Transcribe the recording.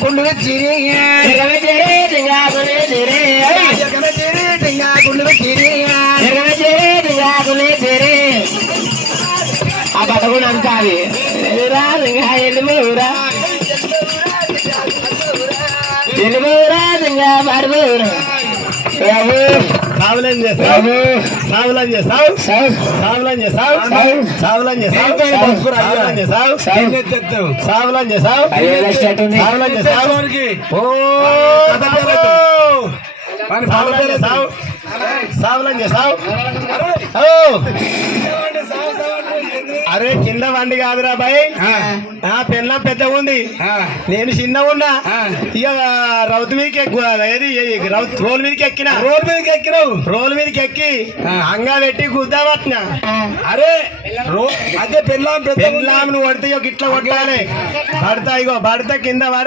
గుండు చిరి ఆ పదకొండు అంకాలి ఎల్లిమూరా ఎల్లిమూరా ఇంకా మరిమూరా సావులం చేసావు సావులం చేసావు సావులం చేసావు సావులం చేసావు సావులం చేసావు సావులం చేసావు సావులం చేసావు ఓ సావులం చేసావు అరే కింద వండి కాదురా బాయ్ పెళ్ళం పెద్దగా ఉంది నేను చిన్నగా ఉన్నా ఇక రౌతు మీదకి ఏది రోల్ మీదకి ఎక్కిన రోల్ మీదకి ఎక్కి అంగా పెట్టి గుద్దావట్నా అరే అదే పెళ్ళాం నువ్వు కొడితే ఇట్లా కొట్టాలి పడతా ఇగో పడతా కింద వాడే